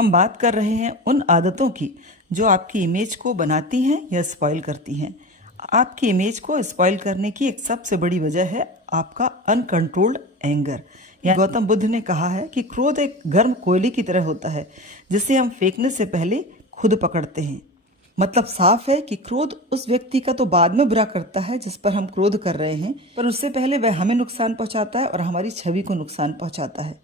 हम बात कर रहे हैं उन आदतों की जो आपकी इमेज को बनाती हैं या स्पॉइल करती हैं। आपकी इमेज को स्पॉइल करने की एक सबसे बड़ी वजह है आपका अनकंट्रोल्ड एंगर। या गौतम बुद्ध ने कहा है कि क्रोध एक गर्म कोयले की तरह होता है जिसे हम फेंकने से पहले खुद पकड़ते हैं। मतलब साफ है कि क्रोध उस व्यक्ति का तो बाद में बुरा करता है जिस पर हम क्रोध कर रहे हैं, पर उससे पहले वह हमें नुकसान पहुंचाता है और हमारी छवि को नुकसान पहुंचाता है।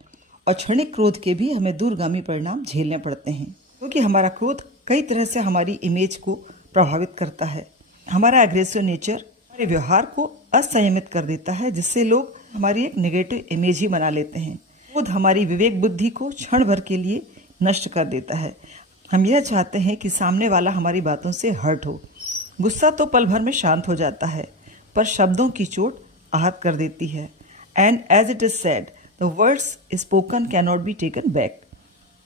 और क्षणिक क्रोध के भी हमें दूरगामी परिणाम झेलने पड़ते हैं, क्योंकि हमारा क्रोध कई तरह से हमारी इमेज को प्रभावित करता है। हमारा एग्रेसिव नेचर हमारे व्यवहार को असंयमित कर देता है, जिससे लोग हमारी एक नेगेटिव इमेज ही बना लेते हैं। क्रोध हमारी विवेक बुद्धि को क्षण भर के लिए नष्ट कर देता है। हम यह चाहते हैं कि सामने वाला हमारी बातों से हर्ट हो। गुस्सा तो पल भर में शांत हो जाता है, पर शब्दों की चोट आहत कर देती है। And as it is said, the words spoken can not be taken back.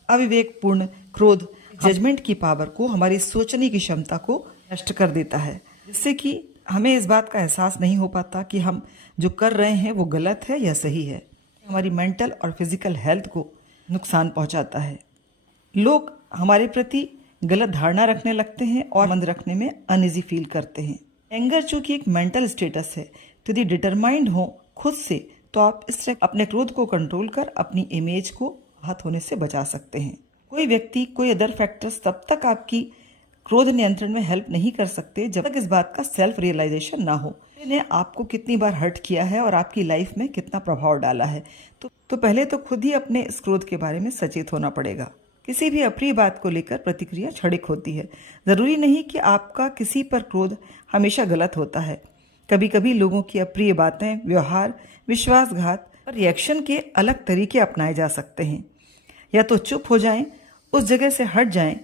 अविवेकपूर्ण क्रोध जजमेंट की पावर को, हमारी सोचने की क्षमता को नष्ट कर देता है, जिससे कि हमें इस बात का एहसास नहीं हो पाता कि हम जो कर रहे हैं वो गलत है या सही है। हमारी मेंटल और फिजिकल हेल्थ को नुकसान पहुंचाता है। लोग हमारे प्रति गलत धारणा रखने लगते हैं और मंद रखने में अनइजी फील करते हैं। एंगर चूंकि एक मेंटल स्टेटस है, तो यदि डिटरमाइंड हो खुद से, तो आप इससे अपने क्रोध को कंट्रोल कर अपनी इमेज को आहत होने से बचा सकते हैं। कोई व्यक्ति, कोई अदर फैक्टर्स तब तक आपकी क्रोध नियंत्रण में हेल्प नहीं कर सकते जब तक इस बात का सेल्फ रियलाइजेशन ना हो, ने आपको कितनी बार हर्ट किया है और आपकी लाइफ में कितना प्रभाव डाला है। तो पहले तो खुद ही अपने इस क्रोध के बारे में सचेत होना पड़ेगा। किसी भी अप्रिय बात को लेकर प्रतिक्रिया क्षणिक होती है। जरूरी नहीं कि आपका किसी पर क्रोध हमेशा गलत होता है। कभी कभी लोगों की अप्रिय बातें, व्यवहार, विश्वासघात और रिएक्शन के अलग तरीके अपनाए जा सकते हैं। या तो चुप हो जाएं, उस जगह से हट जाएं,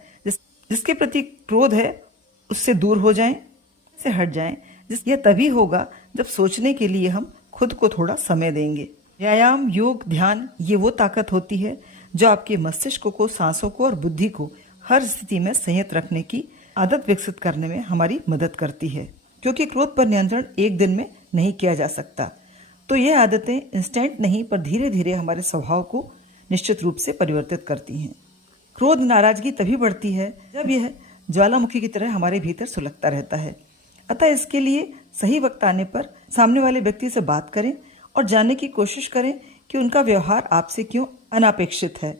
जिसके प्रति क्रोध है उससे दूर हो जाएं, से हट जाएं। यह तभी होगा जब सोचने के लिए हम खुद को थोड़ा समय देंगे। व्यायाम, योग, ध्यान, ये वो ताकत होती है जो आपके मस्तिष्क को, सांसों को और बुद्धि को हर स्थिति में संयत रखने की आदत विकसित करने में हमारी मदद करती है, क्योंकि क्रोध पर नियंत्रण एक दिन में नहीं किया जा सकता। तो ये आदतें इंस्टेंट नहीं, पर धीरे धीरे हमारे स्वभाव को निश्चित रूप से परिवर्तित करती हैं। क्रोध, नाराजगी तभी बढ़ती है जब यह ज्वालामुखी की तरह हमारे भीतर सुलगता रहता है। अतः इसके लिए सही वक्त आने पर सामने वाले व्यक्ति से बात करें और जानने की कोशिश करें कि उनका व्यवहार आपसे क्यों अनापेक्षित है।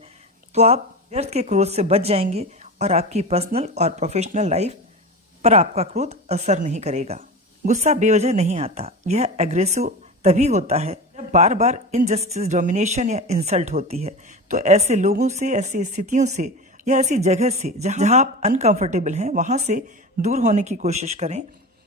तो आप व्यर्थ के क्रोध से बच जाएंगे और आपकी पर्सनल और प्रोफेशनल लाइफ पर आपका क्रोध असर नहीं करेगा। गुस्सा बेवजह नहीं आता। यह एग्रेसिव तभी होता है जब बार बार इनजस्टिस, डोमिनेशन या इंसल्ट होती है। तो ऐसे लोगों से, ऐसी स्थितियों से या ऐसी जगह से जहां आप अनकंफर्टेबल हैं, वहां से दूर होने की कोशिश करें,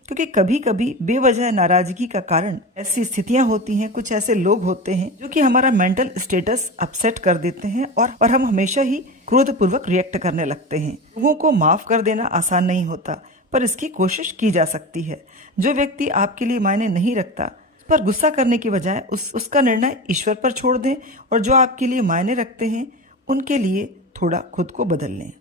क्योंकि कभी कभी बेवजह नाराजगी का कारण ऐसी स्थितियां होती हैं, कुछ ऐसे लोग होते हैं जो कि हमारा मेंटल स्टेटस अपसेट कर देते हैं और हम हमेशा ही क्रोधपूर्वक रिएक्ट करने लगते हैं। लोगों को माफ कर देना आसान नहीं होता, पर इसकी कोशिश की जा सकती है। जो व्यक्ति आपके लिए मायने नहीं रखता, उस पर गुस्सा करने की बजाय उसका निर्णय ईश्वर पर छोड़ दें, और जो आपके लिए मायने रखते हैं उनके लिए थोड़ा खुद को बदल लें।